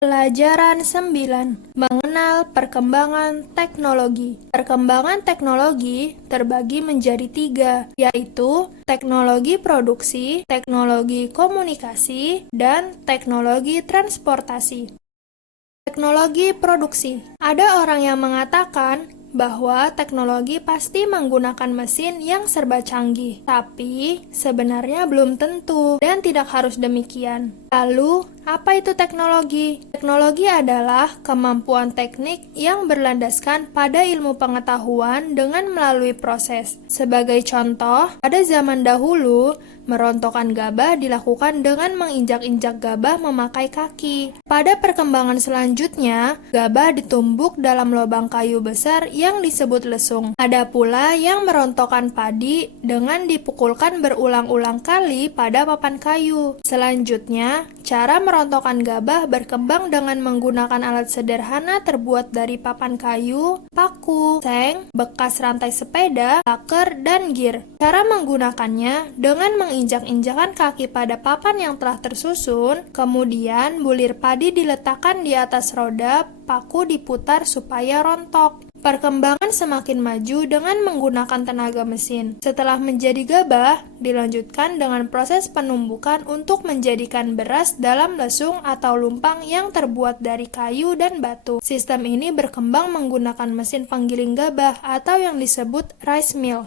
Pelajaran 9. Mengenal perkembangan teknologi. Perkembangan teknologi terbagi menjadi 3, yaitu teknologi produksi, teknologi komunikasi, dan teknologi transportasi. Teknologi produksi. Ada orang yang mengatakan bahwa teknologi pasti menggunakan mesin yang serba canggih, tapi sebenarnya belum tentu dan tidak harus demikian. Lalu, apa itu teknologi? Teknologi adalah kemampuan teknik yang berlandaskan pada ilmu pengetahuan dengan melalui proses. Sebagai contoh, pada zaman dahulu, merontokan gabah dilakukan dengan menginjak-injak gabah memakai kaki. Pada perkembangan selanjutnya, gabah ditumbuk dalam lubang kayu besar yang disebut lesung. Ada pula yang merontokkan padi dengan dipukulkan berulang-ulang kali pada papan kayu. Selanjutnya, cara merontokkan gabah berkembang dengan menggunakan alat sederhana terbuat dari papan kayu, paku, seng, bekas rantai sepeda, laker, dan gir. Cara menggunakannya dengan menginjak-injakan kaki pada papan yang telah tersusun, kemudian bulir padi diletakkan di atas roda, paku diputar supaya rontok. Perkembangan semakin maju dengan menggunakan tenaga mesin. Setelah menjadi gabah, dilanjutkan dengan proses penumbukan untuk menjadikan beras dalam lesung atau lumpang yang terbuat dari kayu dan batu. Sistem ini berkembang menggunakan mesin penggiling gabah atau yang disebut rice mill.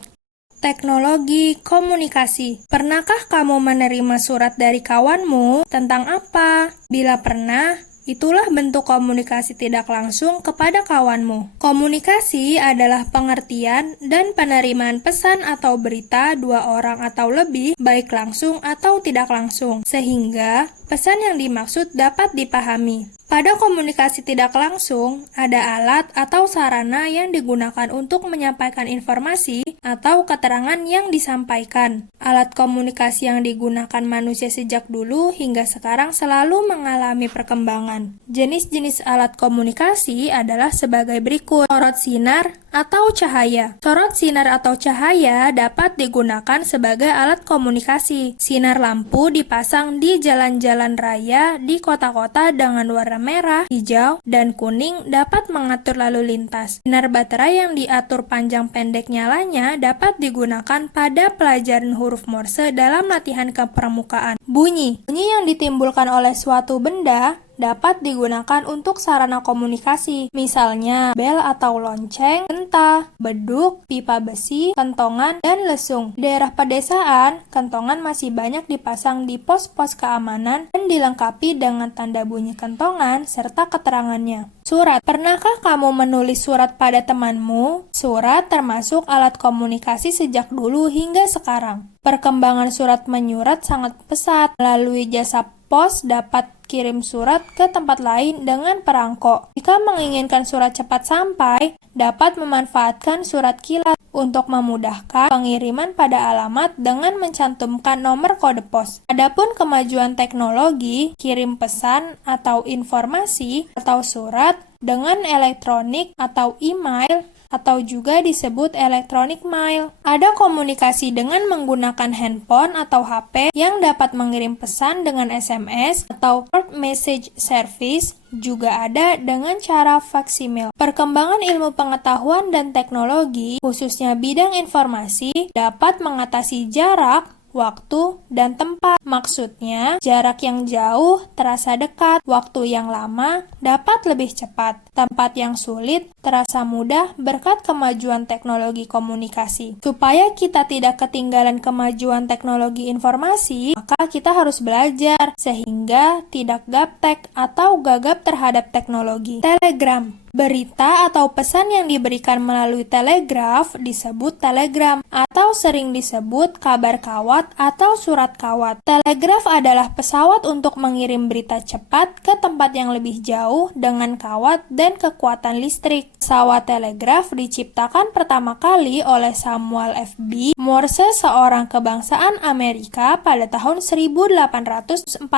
Teknologi komunikasi. Pernahkah kamu menerima surat dari kawanmu? Tentang apa? Bila pernah, itulah bentuk komunikasi tidak langsung kepada kawanmu. Komunikasi adalah pengertian dan penerimaan pesan atau berita dua orang atau lebih, baik langsung atau tidak langsung, sehingga pesan yang dimaksud dapat dipahami. Pada komunikasi tidak langsung, ada alat atau sarana yang digunakan untuk menyampaikan informasi atau keterangan yang disampaikan. Alat komunikasi yang digunakan manusia sejak dulu hingga sekarang selalu mengalami perkembangan. Jenis-jenis alat komunikasi adalah sebagai berikut. Sorot sinar atau cahaya. Sorot sinar atau cahaya dapat digunakan sebagai alat komunikasi. Sinar lampu dipasang di jalan-jalan raya di kota-kota dengan warna merah, hijau, dan kuning dapat mengatur lalu lintas. Sinar baterai yang diatur panjang pendek nyalanya dapat digunakan pada pelajaran huruf Morse dalam latihan kepermukaan. Bunyi yang ditimbulkan oleh suatu benda dapat digunakan untuk sarana komunikasi, misalnya bel atau lonceng, genta, beduk, pipa besi, kentongan, dan lesung. Di daerah pedesaan, kentongan masih banyak dipasang di pos-pos keamanan dan dilengkapi dengan tanda bunyi kentongan serta keterangannya. Surat. Pernahkah kamu menulis surat pada temanmu? Surat termasuk alat komunikasi sejak dulu hingga sekarang. Perkembangan surat menyurat sangat pesat. Melalui jasa pos dapat kirim surat ke tempat lain dengan perangko. Jika menginginkan surat cepat sampai, dapat memanfaatkan surat kilat untuk memudahkan pengiriman pada alamat dengan mencantumkan nomor kode pos. Adapun kemajuan teknologi, kirim pesan atau informasi atau surat dengan elektronik atau email atau juga disebut electronic mail. Ada komunikasi dengan menggunakan handphone atau HP yang dapat mengirim pesan dengan SMS atau short message service, juga ada dengan cara faksimil. Perkembangan ilmu pengetahuan dan teknologi, khususnya bidang informasi, dapat mengatasi jarak, waktu, dan tempat. Maksudnya, jarak yang jauh terasa dekat, waktu yang lama dapat lebih cepat, tempat yang sulit terasa mudah berkat kemajuan teknologi komunikasi. Supaya kita tidak ketinggalan kemajuan teknologi informasi, maka kita harus belajar sehingga tidak gaptek atau gagap terhadap teknologi. Telegram. Berita atau pesan yang diberikan melalui telegraf disebut telegram atau sering disebut kabar kawat atau surat kawat. Telegraf adalah pesawat untuk mengirim berita cepat ke tempat yang lebih jauh dengan kawat dan kekuatan listrik. Pesawat telegraf diciptakan pertama kali oleh Samuel F. B. Morse, seorang kebangsaan Amerika pada tahun 1840.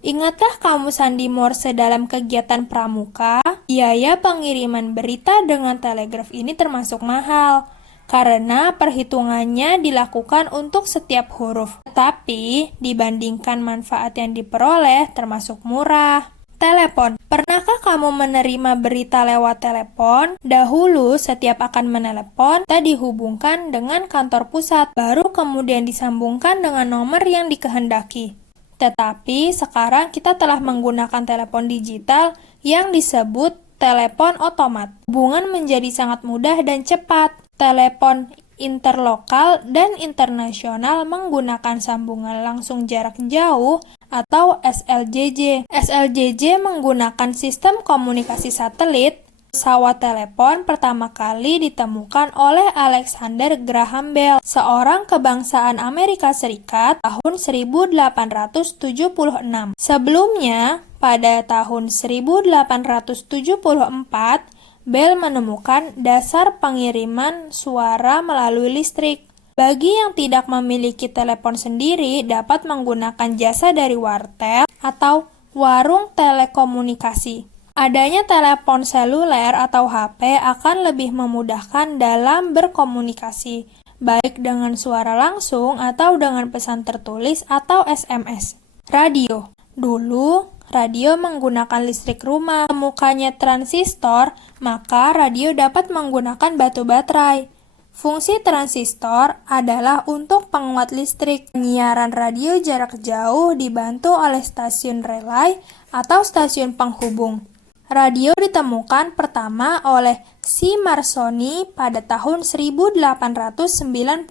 Ingatkah kamu sandi Morse dalam kegiatan pramuka? Biaya pengiriman berita dengan telegraf ini termasuk mahal, karena perhitungannya dilakukan untuk setiap huruf. Tetapi, dibandingkan manfaat yang diperoleh termasuk murah. Telepon. Pernahkah kamu menerima berita lewat telepon? Dahulu, setiap akan menelepon, kita dihubungkan dengan kantor pusat, baru kemudian disambungkan dengan nomor yang dikehendaki. Tetapi sekarang kita telah menggunakan telepon digital yang disebut telepon otomat. Hubungan menjadi sangat mudah dan cepat. Telepon interlokal dan internasional menggunakan sambungan langsung jarak jauh atau SLJJ. SLJJ menggunakan sistem komunikasi satelit. Pesawat telepon pertama kali ditemukan oleh Alexander Graham Bell, seorang kebangsaan Amerika Serikat tahun 1876. Sebelumnya, pada tahun 1874, Bell menemukan dasar pengiriman suara melalui listrik. Bagi yang tidak memiliki telepon sendiri, dapat menggunakan jasa dari wartel atau warung telekomunikasi. Adanya telepon seluler atau HP akan lebih memudahkan dalam berkomunikasi, baik dengan suara langsung atau dengan pesan tertulis atau SMS. Radio. Dulu, radio menggunakan listrik rumah. Temukannya transistor, maka radio dapat menggunakan batu baterai. Fungsi transistor adalah untuk penguat listrik. Penyiaran radio jarak jauh dibantu oleh stasiun relay atau stasiun penghubung. Radio ditemukan pertama oleh C. Marsoni pada tahun 1895.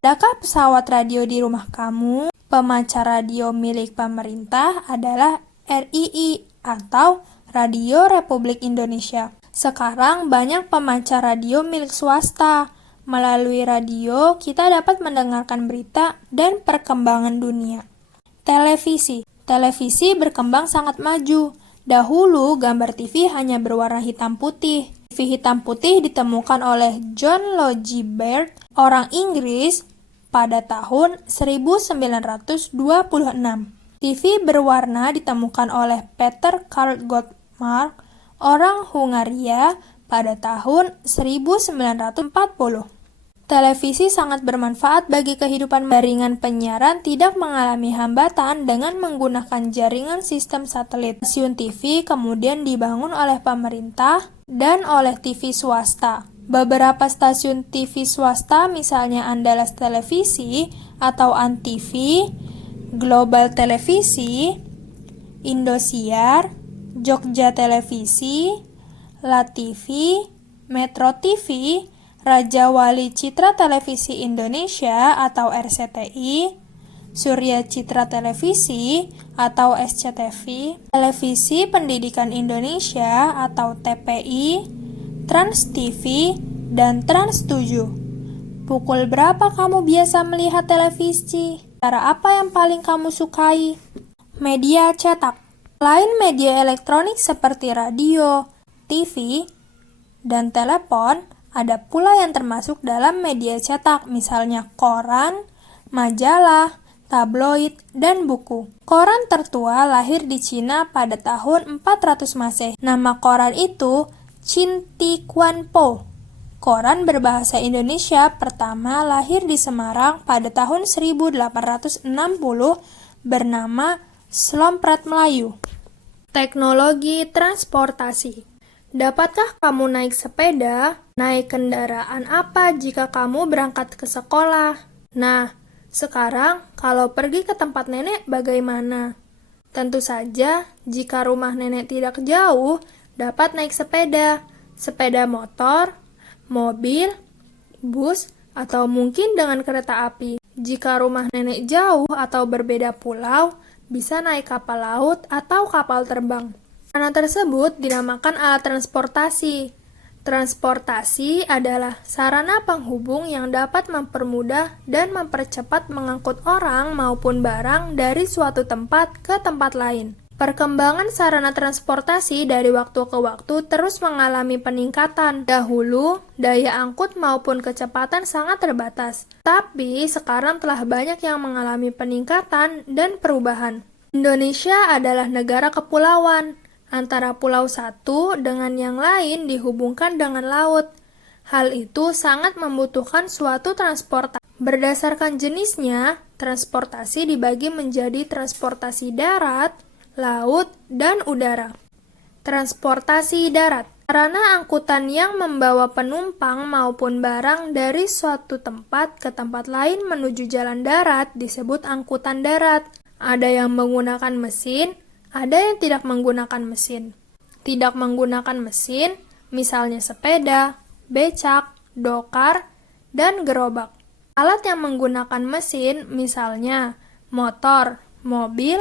Adakah pesawat radio di rumah kamu? Pemancar radio milik pemerintah adalah RII atau Radio Republik Indonesia. Sekarang banyak pemancar radio milik swasta. Melalui radio, kita dapat mendengarkan berita dan perkembangan dunia. Televisi. Televisi berkembang sangat maju. Dahulu, gambar TV hanya berwarna hitam putih. TV hitam putih ditemukan oleh John Logie Baird, orang Inggris, pada tahun 1926. TV berwarna ditemukan oleh Peter Karl Goldmark, orang Hungaria, pada tahun 1940. Televisi sangat bermanfaat bagi kehidupan. Jaringan penyiaran tidak mengalami hambatan dengan menggunakan jaringan sistem satelit. Stasiun TV kemudian dibangun oleh pemerintah dan oleh TV swasta. Beberapa stasiun TV swasta misalnya Andalas Televisi atau ANTV, Global Televisi, Indosiar, Jogja Televisi, LaTV, Metro TV, Raja Wali Citra Televisi Indonesia atau RCTI, Surya Citra Televisi atau SCTV, Televisi Pendidikan Indonesia atau TPI, Trans TV, dan Trans 7. Pukul berapa kamu biasa melihat televisi? Cara apa yang paling kamu sukai? Media cetak. Selain media elektronik seperti radio, TV, dan telepon, ada pula yang termasuk dalam media cetak, misalnya koran, majalah, tabloid, dan buku. Koran tertua lahir di Cina pada tahun 400 Masehi. Nama koran itu Cintiquanpo. Koran berbahasa Indonesia pertama lahir di Semarang pada tahun 1860 bernama Slompret Melayu. Teknologi transportasi. Dapatkah kamu naik sepeda? Naik kendaraan apa jika kamu berangkat ke sekolah? Nah, sekarang kalau pergi ke tempat nenek bagaimana? Tentu saja, jika rumah nenek tidak jauh, dapat naik sepeda, sepeda motor, mobil, bus, atau mungkin dengan kereta api. Jika rumah nenek jauh atau berbeda pulau, bisa naik kapal laut atau kapal terbang. Sarana tersebut dinamakan alat transportasi. Transportasi adalah sarana penghubung yang dapat mempermudah dan mempercepat mengangkut orang maupun barang dari suatu tempat ke tempat lain. Perkembangan sarana transportasi dari waktu ke waktu terus mengalami peningkatan. Dahulu, daya angkut maupun kecepatan sangat terbatas, tapi sekarang telah banyak yang mengalami peningkatan dan perubahan. Indonesia adalah negara kepulauan. Antara pulau satu dengan yang lain dihubungkan dengan laut. Hal itu sangat membutuhkan suatu transportasi. Berdasarkan jenisnya, transportasi dibagi menjadi transportasi darat, laut, dan udara. Transportasi darat. Sarana angkutan yang membawa penumpang maupun barang dari suatu tempat ke tempat lain menuju jalan darat disebut angkutan darat. Ada yang menggunakan mesin, ada yang tidak menggunakan mesin. Tidak menggunakan mesin, misalnya sepeda, becak, dokar, dan gerobak. Alat yang menggunakan mesin, misalnya motor, mobil,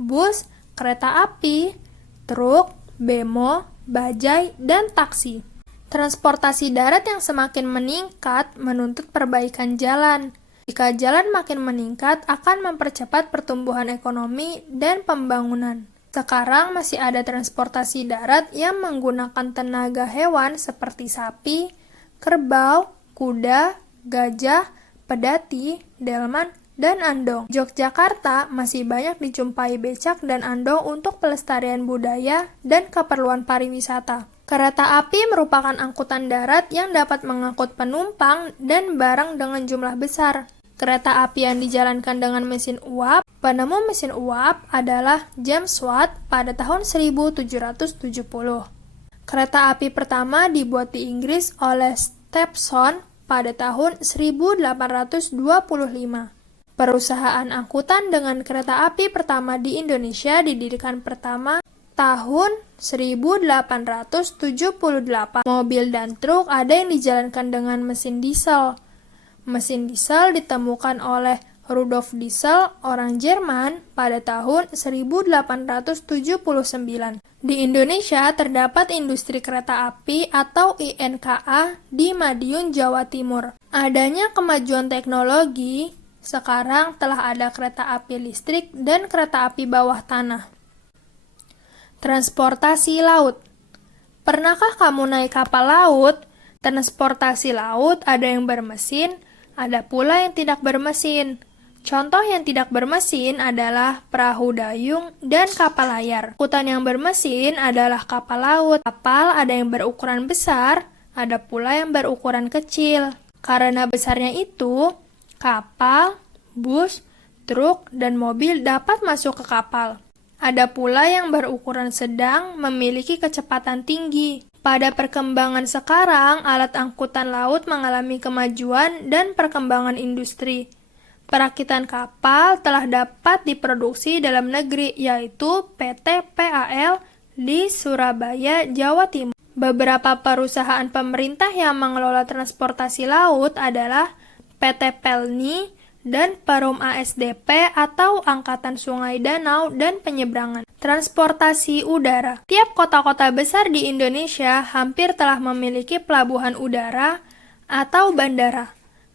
bus, kereta api, truk, bemo, bajai, dan taksi. Transportasi darat yang semakin meningkat menuntut perbaikan jalan. Jika jalan makin meningkat, akan mempercepat pertumbuhan ekonomi dan pembangunan. Sekarang masih ada transportasi darat yang menggunakan tenaga hewan seperti sapi, kerbau, kuda, gajah, pedati, delman, dan andong. Yogyakarta masih banyak dijumpai becak dan andong untuk pelestarian budaya dan keperluan pariwisata. Kereta api merupakan angkutan darat yang dapat mengangkut penumpang dan barang dengan jumlah besar. Kereta api yang dijalankan dengan mesin uap, penemu mesin uap adalah James Watt pada tahun 1770. Kereta api pertama dibuat di Inggris oleh Stephenson pada tahun 1825. Perusahaan angkutan dengan kereta api pertama di Indonesia didirikan pertama tahun 1878. Mobil dan truk ada yang dijalankan dengan mesin diesel. Mesin diesel ditemukan oleh Rudolf Diesel, orang Jerman, pada tahun 1879. Di Indonesia terdapat industri kereta api atau INKA di Madiun, Jawa Timur. Adanya kemajuan teknologi, sekarang telah ada kereta api listrik dan kereta api bawah tanah. Transportasi laut. Pernahkah kamu naik kapal laut? Transportasi laut ada yang bermesin, ada pula yang tidak bermesin. Contoh yang tidak bermesin adalah perahu dayung dan kapal layar. Angkutan yang bermesin adalah kapal laut. Kapal ada yang berukuran besar, ada pula yang berukuran kecil. Karena besarnya itu, kapal, bus, truk, dan mobil dapat masuk ke kapal. Ada pula yang berukuran sedang memiliki kecepatan tinggi. Pada perkembangan sekarang, alat angkutan laut mengalami kemajuan dan perkembangan industri. Perakitan kapal telah dapat diproduksi dalam negeri, yaitu PT PAL di Surabaya, Jawa Timur. Beberapa perusahaan pemerintah yang mengelola transportasi laut adalah PT Pelni dan Perum ASDP atau Angkatan Sungai Danau dan Penyeberangan. Transportasi udara. Tiap kota-kota besar di Indonesia hampir telah memiliki pelabuhan udara atau bandara.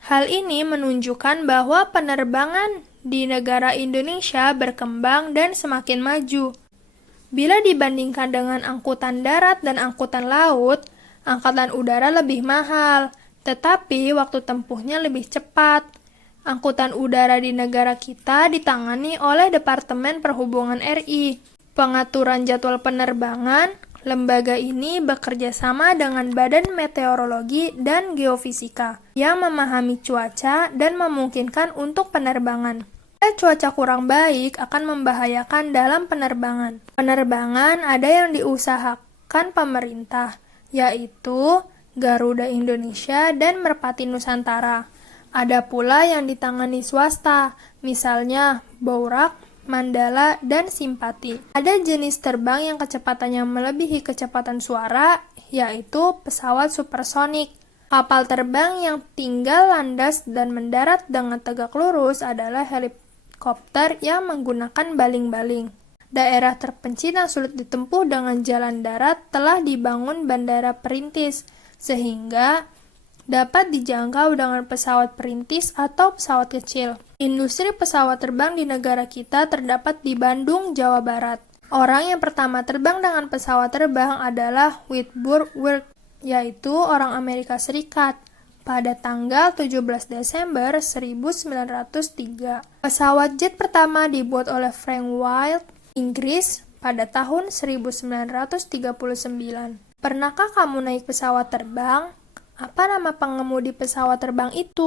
Hal ini menunjukkan bahwa penerbangan di negara Indonesia berkembang dan semakin maju. Bila dibandingkan dengan angkutan darat dan angkutan laut, angkatan udara lebih mahal, tetapi waktu tempuhnya lebih cepat. Angkutan udara di negara kita ditangani oleh Departemen Perhubungan RI. Pengaturan jadwal penerbangan, lembaga ini bekerja sama dengan Badan Meteorologi dan Geofisika yang memahami cuaca dan memungkinkan untuk penerbangan. Jika cuaca kurang baik akan membahayakan dalam penerbangan. Penerbangan ada yang diusahakan pemerintah, yaitu Garuda Indonesia dan Merpati Nusantara. Ada pula yang ditangani swasta, misalnya Bouraq, Mandala, dan Simpati. Ada jenis terbang yang kecepatannya melebihi kecepatan suara, yaitu pesawat supersonik. Kapal terbang yang tinggal landas dan mendarat dengan tegak lurus adalah helikopter yang menggunakan baling-baling. Daerah terpencil yang sulit ditempuh dengan jalan darat telah dibangun bandara perintis, sehingga dapat dijangkau dengan pesawat perintis atau pesawat kecil. Industri pesawat terbang di negara kita terdapat di Bandung, Jawa Barat. Orang yang pertama terbang dengan pesawat terbang adalah Whitbur Wilk, yaitu orang Amerika Serikat, pada tanggal 17 Desember 1903. Pesawat jet pertama dibuat oleh Frank White, Inggris, pada tahun 1939. Pernahkah kamu naik pesawat terbang? Apa nama pengemudi pesawat terbang itu?